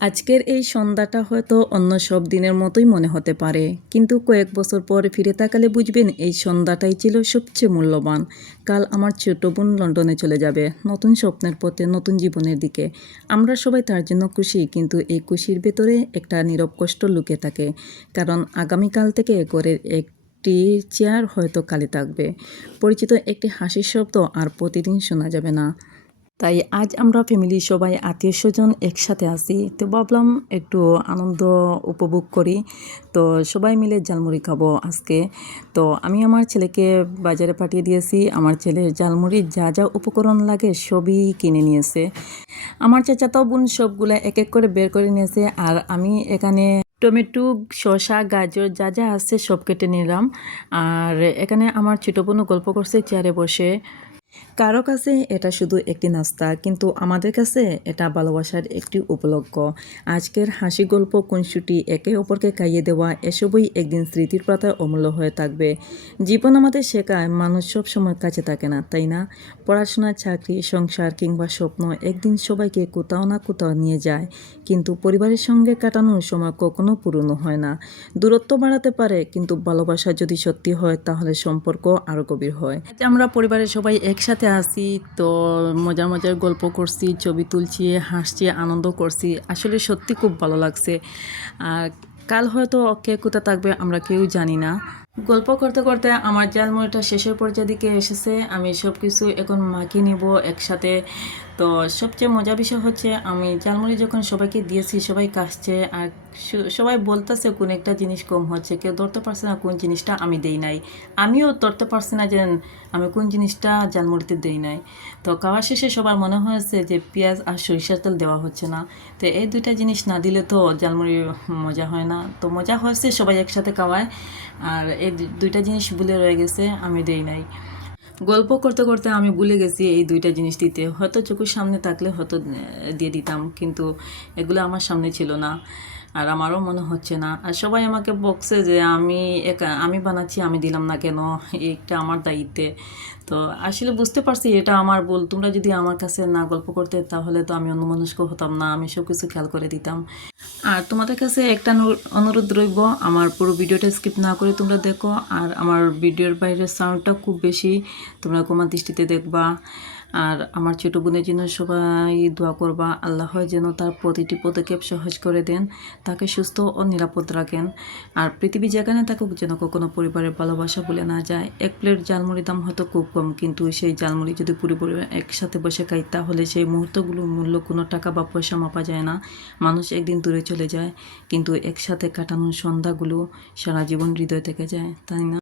আজকের এই সন্ধ্যাটা হয়তো অন্য সব দিনের মতোই মনে হতে পারে, কিন্তু কয়েক বছর পর ফিরে তাকালে বুঝবেন এই সন্ধ্যাটাই ছিল সবচেয়ে মূল্যবান। কাল আমার ছোট বোন লন্ডনে চলে যাবে, নতুন স্বপ্নের পথে, নতুন জীবনের দিকে। আমরা সবাই তার জন্য খুশি, কিন্তু এই খুশির ভেতরে একটা নীরব কষ্ট লুকিয়ে থাকে। কারণ আগামীকাল থেকে ঘরের একটি চেয়ার হয়তো খালি থাকবে, পরিচিত একটি হাসির শব্দ আর প্রতিদিন শোনা যাবে না। তাই আজ আমরা ফ্যামিলি সবাই আত্মীয়স্বজন একসাথে আছি, তো ভাবলাম একটু আনন্দ উপভোগ করি। তো সবাই মিলে ঝালমুড়ি খাবো আজকে। তো আমি আমার ছেলেকে বাজারে পাঠিয়ে দিয়েছি, আমার ছেলের ঝালমুড়ির যা যা উপকরণ লাগে সবই কিনে নিয়েছে। আমার চাচাতো বোন সবগুলা এক এক করে বের করে নিয়েছে, আর আমি এখানে টমেটো, শসা, গাজর যা যা আছে সব কেটে নিলাম। আর এখানে আমার ছোটো বোনও গল্প করছে চেয়ারে বসে। কারো কাছে এটা শুধু একটি নাস্তা, কিন্তু আমাদের কাছে এটা ভালোবাসার একটি উপলক্ষ। আজকের হাসি, গল্প, খুনসুটি, একে অপরকে খাইয়ে দেওয়া, এসবই একদিন স্মৃতির পাতায় অমূল্য হয়ে থাকবে। জীবন আমাদের শেখায় মানুষ সব সময় কাছে থাকে না, তাই না? পড়াশোনা, চাকরি, সংসার কিংবা স্বপ্ন একদিন সবাইকে কোথাও না কোথাও নিয়ে যায়, কিন্তু পরিবারের সঙ্গে কাটানোর সময় কখনো পুরনো হয় না। দূরত্ব বাড়াতে পারে, কিন্তু ভালোবাসা যদি সত্যি হয় তাহলে সম্পর্ক আরও গভীর হয়। আজ আমরা পরিবারের সবাই একসাথে আছি, তো মজার মজার গল্প করছি, ছবি তুলছি, হাসছি, আনন্দ করছি। আসলে সত্যি খুব ভালো লাগছে। আর কাল হয়তো কে কোথা থাকবে আমরা কেউ জানি না। গল্প করতে করতে আমার ঝালমুড়িটা শেষের পর্যায়ে দিকে এসেছে। আমি সব কিছু এখন মাখিয়ে নিব একসাথে। তো সবচেয়ে মজার বিষয় হচ্ছে, আমি ঝালমুড়ি যখন সবাইকে দিয়েছি সবাই কাশছে, আর সবাই বলতেছে কোন একটা জিনিস কম হচ্ছে, কেউ ধরতে পারছে না কোন জিনিসটা আমি দেই নাই। আমিও ধরতে পারছি না যে আমি কোন জিনিসটা ঝালমুড়িতে দেই নাই। তো খাওয়া শেষে সবার মনে হয়েছে যে পেঁয়াজ আর সরিষার তেল দেওয়া হচ্ছে না। তো এই দুইটা জিনিস না দিলে তো ঝালমুড়ি মজা হয় না। তো মজা হয়েছে সবাই একসাথে খাওয়ায়, আর এই দুইটা জিনিস ভুলে রয়ে গেছে, আমি দেই নাই। গল্প করতে করতে আমি ভুলে গেছি এই দুইটা জিনিস দিতে। হয়তো চোখের সামনে থাকলে হয়তো দিয়ে দিতাম, কিন্তু এগুলো আমার সামনে ছিল না, আর আমারও মনে হচ্ছে না। আর সবাই আমাকে বকছে যে আমি বানাচ্ছি, আমি দিলাম না কেন, এটা আমার দায়িত্বে। তো আসলে বুঝতে পারছি এটা আমার ভুল। তোমরা যদি আমার কাছে না গল্প করতে তাহলে তো আমি অন্যমনস্ক হতাম না, আমি সব কিছু খেয়াল করে দিতাম। আর তোমাদের কাছে একটা অনুরোধ রইব, আমার পুরো ভিডিওটা স্কিপ না করে তোমরা দেখো। আর আমার ভিডিওর বাইরের সাউন্ডটা খুব বেশি, তোমরা ক্ষমা দৃষ্টিতে দেখবা। আর আমার ছোটো বোনের জন্য সবাই দোয়া করবা, আল্লাহ যেন তার প্রতিটি পদক্ষেপ সহজ করে দেন, তাকে সুস্থ ও নিরাপদ রাখেন। আর পৃথিবী যেখানে থাকুক যেন কখনো পরিবারের ভালোবাসা ভুলে না যায়। এক প্লেট ঝালমুড়ির দাম হয়তো খুব কম, কিন্তু সেই ঝালমুড়ি যদি পুরো পরিবার একসাথে বসে খাই তাহলে সেই মুহূর্তগুলোর মূল্য কোনো টাকা বা পয়সা মাপা যায় না। মানুষ একদিন দূরে চলে যায়, কিন্তু একসাথে কাটানোর সন্ধ্যাগুলো সারা জীবন হৃদয় থেকে যায়, তাই না?